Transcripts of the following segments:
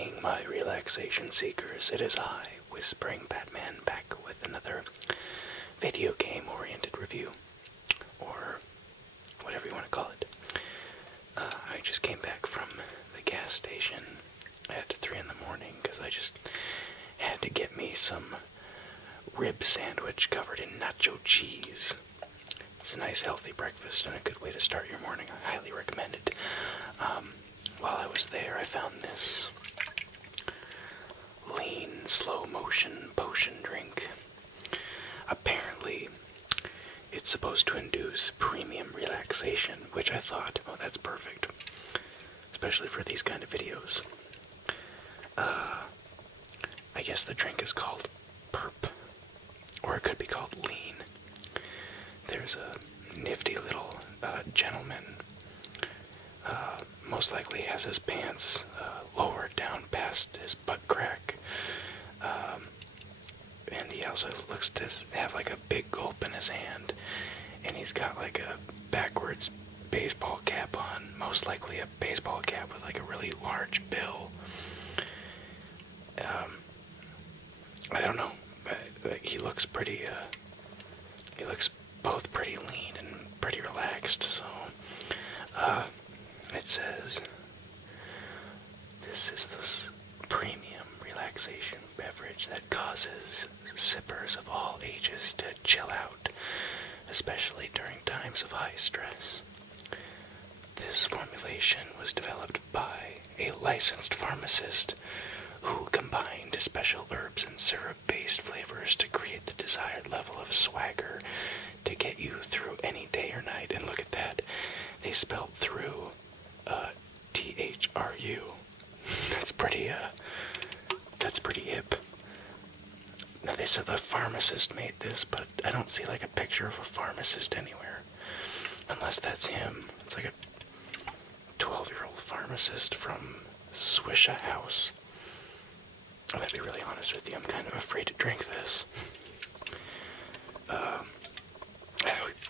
evening, my relaxation seekers. It is I, Whispering Batman, back with another video game-oriented review, or whatever you want to call it. I just came back from the gas station at 3 in the morning because I just had to get me some rib sandwich covered in nacho cheese. It's a nice healthy breakfast and a good way to start your morning. I highly recommend it. While I was there, I found this lean, slow-motion potion drink. Apparently, it's supposed to induce premium relaxation, which I thought, oh, that's perfect. Especially for these kind of videos. I guess the drink is called Perp, or it could be called Lean. There's a nifty little gentleman, most likely has his pants lowered down past his butt crack, and he also looks to have like a big gulp in his hand, and he's got like a backwards baseball cap on, most likely a baseball cap with like a really large bill. I don't know, he looks pretty, he looks both pretty lean and pretty relaxed, so, it says, this is the premium relaxation beverage that causes sippers of all ages to chill out, especially during times of high stress. This formulation was developed by a licensed pharmacist who combined special herbs and syrup-based flavors to create the desired level of swagger to get you through any day or night. And look at that, they spelled through T-H-R-U. That's pretty hip. Now they said the pharmacist made this, but I don't see like a picture of a pharmacist anywhere. Unless that's him. It's like a 12-year-old pharmacist from Swisha House. I'm gonna be really honest with you, I'm kind of afraid to drink this.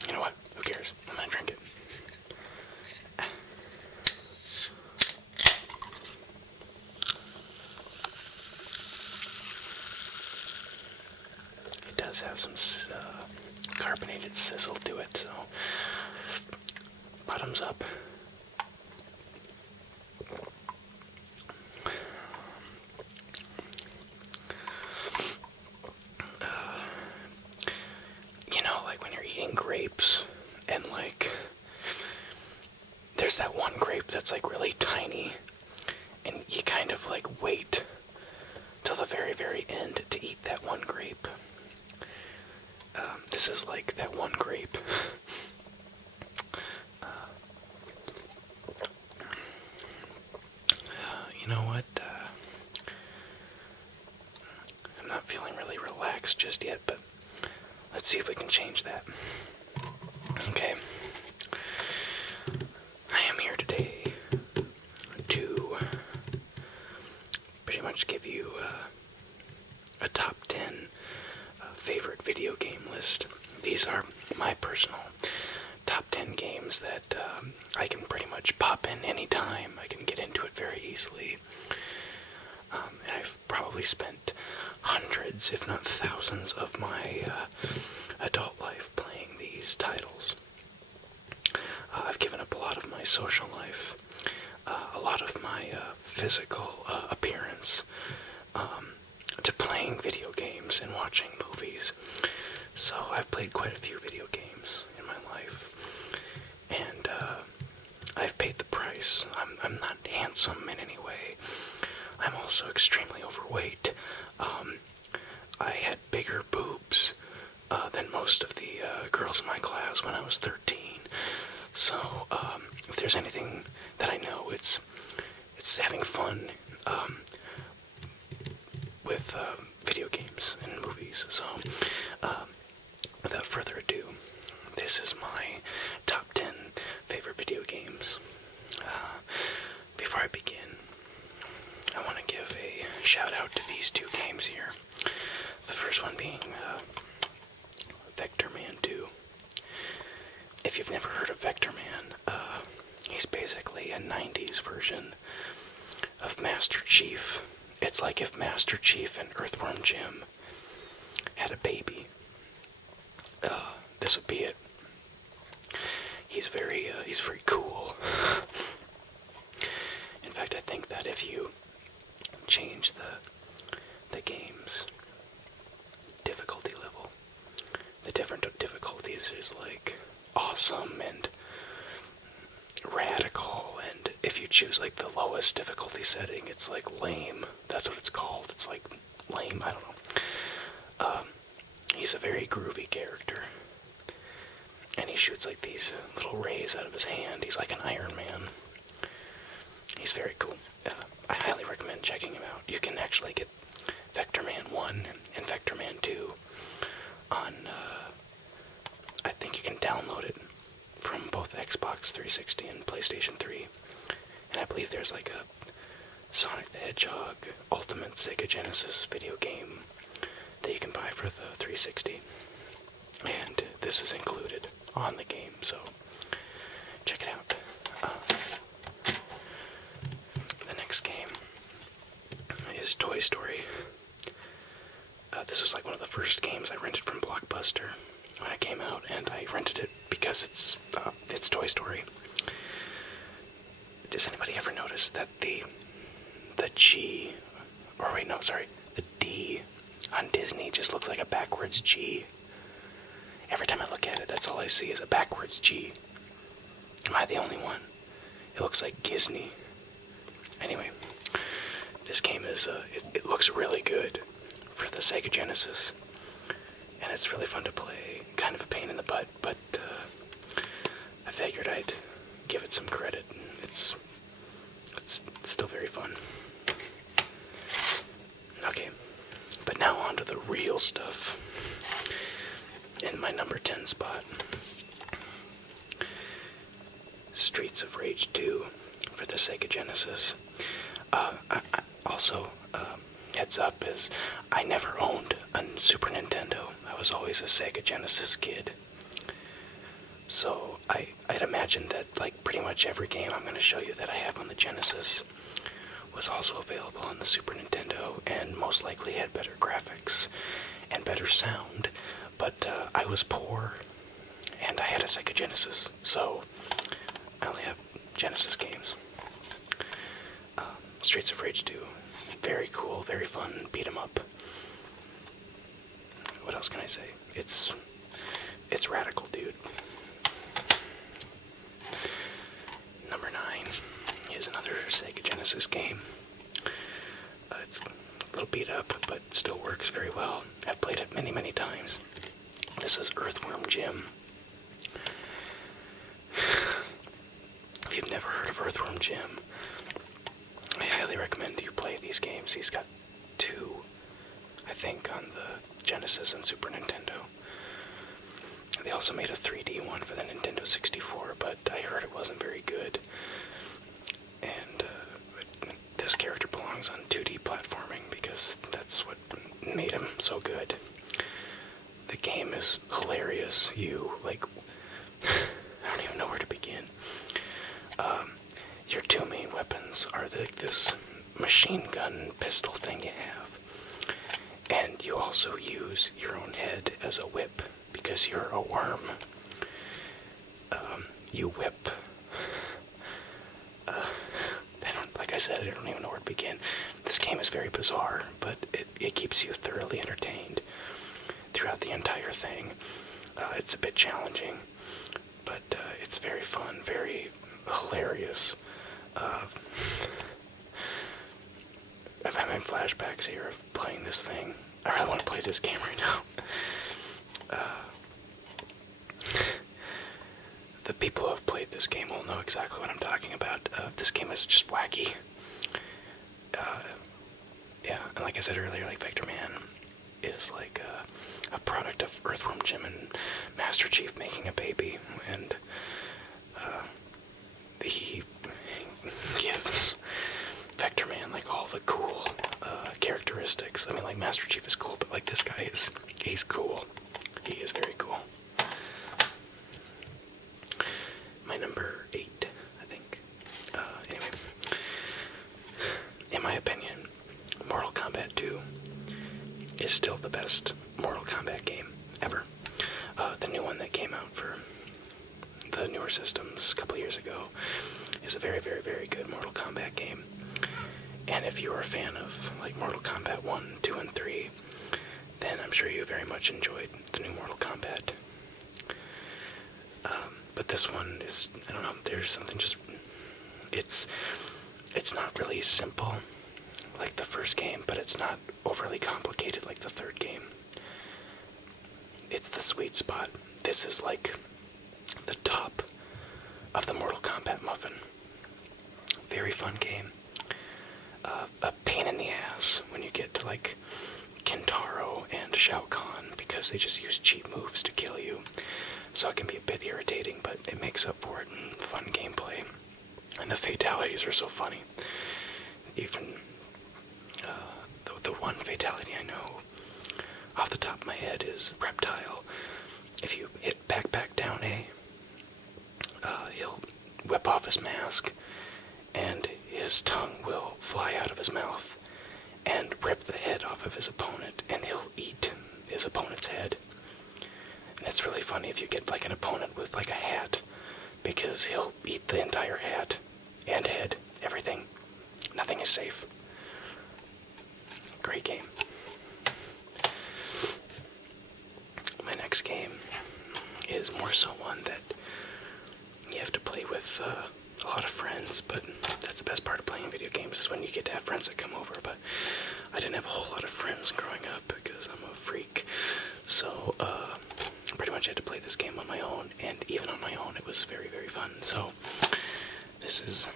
You know what? Who cares? I'm gonna drink it. It does have some carbonated sizzle to it, so bottoms up. Grapes, and like there's that one grape that's like really tiny, and you kind of like wait till the very, very end to eat that one grape. This is like that one grape. You know what? I'm not feeling really relaxed just yet, but let's see if we can change that. Okay. I am here today to pretty much give you a top 10 favorite video game list. These are my personal top 10 games that I can pretty much pop in anytime. I can get into it very easily. And I've probably spent hundreds, if not thousands, of my adult life playing these titles. I've given up a lot of my social life, a lot of my physical appearance to playing video games and watching movies. So I've played quite a few video games in my life, and I've paid the price. I'm not handsome in any way. I'm also extremely overweight. I had bigger boobs than most of the girls in my class when I was 13. So if there's anything that I know, it's having fun with video games and movies. So without further ado, this is my top 10 favorite video games. Before I begin, I want to give a shout out to these two games here. The first one being Vector Man 2. If you've never heard of Vector Man, he's basically a 90s version of if Master Chief, it's like if Master Chief and Earthworm Jim had a baby. This would be it. He's very cool. In fact, I think that if you change the game's difficulty level, the different difficulties is like awesome and radical, and if you choose like the lowest difficulty setting, it's like lame. That's what it's called. It's like lame. I don't know. He's a very groovy character, and he shoots like these little rays out of his hand. He's like an Iron Man. He's very cool. I highly recommend checking him out. You can actually get Vector Man 1 and Vector Man 2 on, I think you can download it from both Xbox 360 and PlayStation 3. And I believe there's like a Sonic the Hedgehog Ultimate Sega Genesis video game that you can buy for the 360. And this is included on the game, so check it out. The next game is Toy Story. This was like one of the first games I rented from Blockbuster when it came out, and I rented it because it's Toy Story. Does anybody ever notice that the G, or wait, no, sorry, the D on Disney just looks like a backwards G? Every time I look at it, that's all I see is a backwards G. Am I the only one? It looks like Gisney. Anyway, this game is, it looks really good for the Sega Genesis, and it's really fun to play. Kind of a pain in the butt, but I figured I'd give it some credit. It's still very fun. Okay, but now on to the real stuff. In my number 10 spot, Streets of Rage 2 for the Sega Genesis. I also, heads up, is I never owned a Super Nintendo. I was always a Sega Genesis kid. So I'd imagine that like pretty much every game I'm going to show you that I have on the Genesis was also available on the Super Nintendo, and most likely had better graphics and better sound. But I was poor, and I had a Sega Genesis, so I only have Genesis games. Streets of Rage 2, very cool, very fun, beat 'em up. What else can I say? It's radical, dude. Number 9 is another Sega Genesis game. It's a little beat up, but still works very well. I've played it many, many times. This is Earthworm Jim. If you've never heard of Earthworm Jim, I highly recommend you play these games. He's got 2, I think, on the Genesis and Super Nintendo. They also made a 3D one for the Nintendo 64, but I heard it wasn't very good. And this character belongs on 2D platforming because that's what made him so good. The game is hilarious. I don't even know where to begin. Your 2 main weapons are this machine gun pistol thing you have. And you also use your own head as a whip because you're a worm. You whip. Like I said, I don't even know where to begin. This game is very bizarre, but it keeps you thoroughly entertained throughout the entire thing. It's a bit challenging, but it's very fun, very hilarious. I'm having flashbacks here of playing this thing. I really want to play this game right now. The people who have played this game will know exactly what I'm talking about. This game is just wacky. Yeah, and like I said earlier, like Vector Man is like a product of Earthworm Jim and Master Chief making a baby, and he gives Vector Man like all the cool characteristics. I mean, like Master Chief is cool, but like this guy he's cool. He is very cool. My number 8, I think. Anyway, is still the best Mortal Kombat game ever. The new one that came out for the newer systems a couple years ago is a very, very, very good Mortal Kombat game. And if you are a fan of like Mortal Kombat 1, 2, and 3, then I'm sure you very much enjoyed the new Mortal Kombat. But this one is, I don't know, there's something just, it's not really simple like the first game, but it's not overly complicated like the third game. It's the sweet spot. This is like the top of the Mortal Kombat muffin. Very fun game. A pain in the ass when you get to like Kintaro and Shao Kahn, because they just use cheap moves to kill you. So it can be a bit irritating, but it makes up for it in fun gameplay. And the fatalities are so funny. Even the one fatality I know off the top of my head is Reptile. If you hit back down A, he'll whip off his mask, and his tongue will fly out of his mouth and rip the head off of his opponent, and he'll eat his opponent's head. And it's really funny if you get like an opponent with like a hat, because he'll eat the entire hat and head, everything. Nothing is safe. Great game. My next game is more so one that you have to play with a lot of friends, but that's the best part of playing video games, is when you get to have friends that come over. But I didn't have a whole lot of friends growing up because I'm a freak, so pretty much had to play this game on my own, and even on my own it was very, very fun. So this is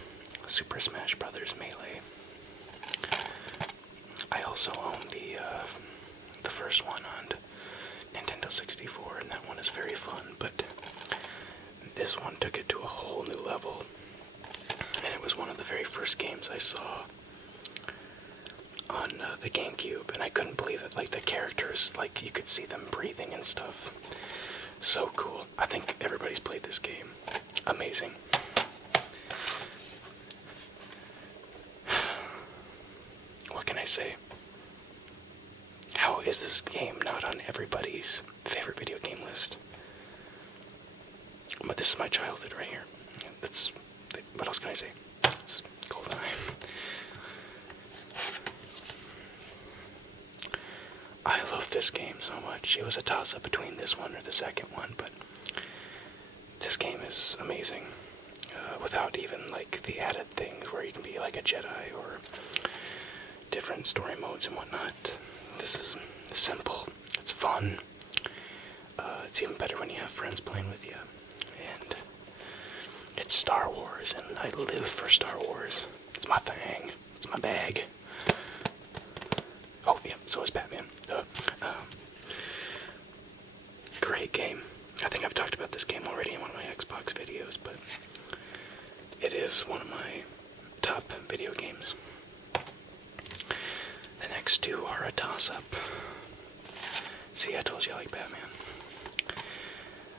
Super Smash Bros. Melee. I also own the first one on Nintendo 64, and that one is very fun, but this one took it to a whole new level, and it was one of the very first games I saw on the GameCube, and I couldn't believe it. Like, the characters, like, you could see them breathing and stuff. So cool. I think everybody's played this game. Amazing. What can I say? How is this game not on everybody's favorite video game list? But this is my childhood right here. What else can I say? It's GoldenEye. I love this game so much. It was a toss-up between this one or the second one, but this game is amazing. Without even like the added things where you can be like a Jedi or different story modes and whatnot. This is simple. It's fun. It's even better when you have friends playing with you. And it's Star Wars, and I live for Star Wars. It's my thing. It's my bag. Oh, yeah, so is Batman. Great game. I think I've talked about this game already in one of my Xbox videos, but it is one of my top video games. The next two are a toss-up. See, I told you I like Batman.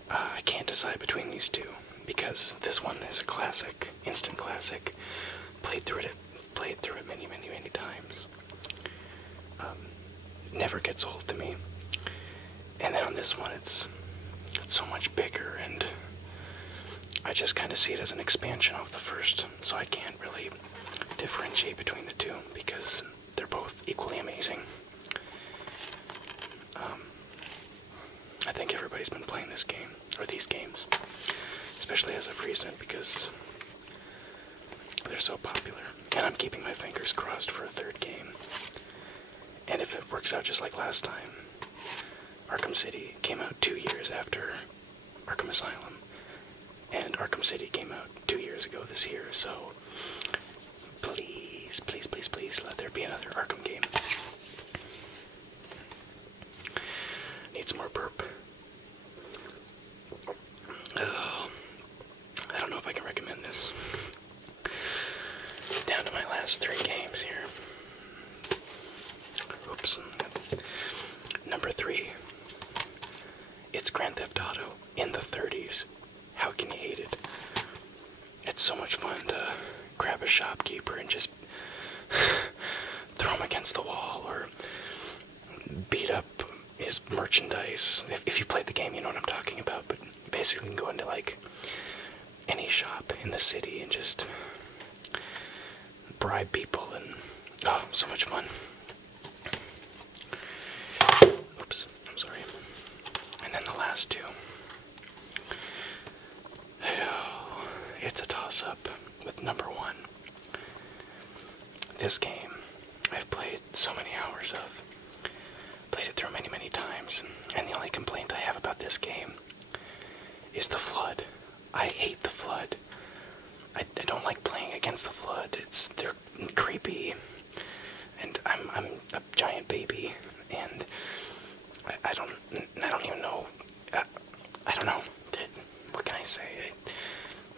I can't decide between these two, because this one is a classic, instant classic. Played through it many, many, many times. Never gets old to me. And then on this one, it's so much bigger, and I just kind of see it as an expansion of the first, so I can't really differentiate between the two, because they're both equally amazing. I think everybody's been playing this game, or these games, especially as of recent, because they're so popular. And I'm keeping my fingers crossed for a third game. And if it works out just like last time, Arkham City came out 2 years after Arkham Asylum, and Arkham City came out 2 years ago this year, so please, please, please, please let there be another Arkham game. Need some more burp. I don't know if I can recommend this. Down to my last 3 games here. Oops. Number 3. It's Grand Theft Auto in the 30s. How can you hate it? It's so much fun to grab a shopkeeper and just throw him against the wall, or beat up his merchandise. If you played the game, you know what I'm talking about. But basically, you can go into like any shop in the city and just bribe people, and oh, so much fun. Oops, I'm sorry. And then the last two. Oh, it's a toss-up with number one. This game I've played so many hours of. Played it through many, many times. And the only complaint I have about this game is the flood. I hate the flood. I don't like playing against the flood. They're creepy, and I'm a giant baby, and I don't even know. I don't know. What can I say?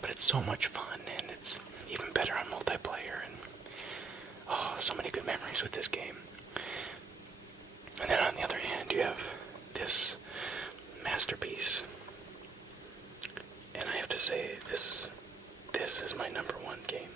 But it's so much fun, and it's even better on multiplayer, and oh, so many good memories with this game. And then on the other hand, you have this masterpiece, and I have to say this is my number one game.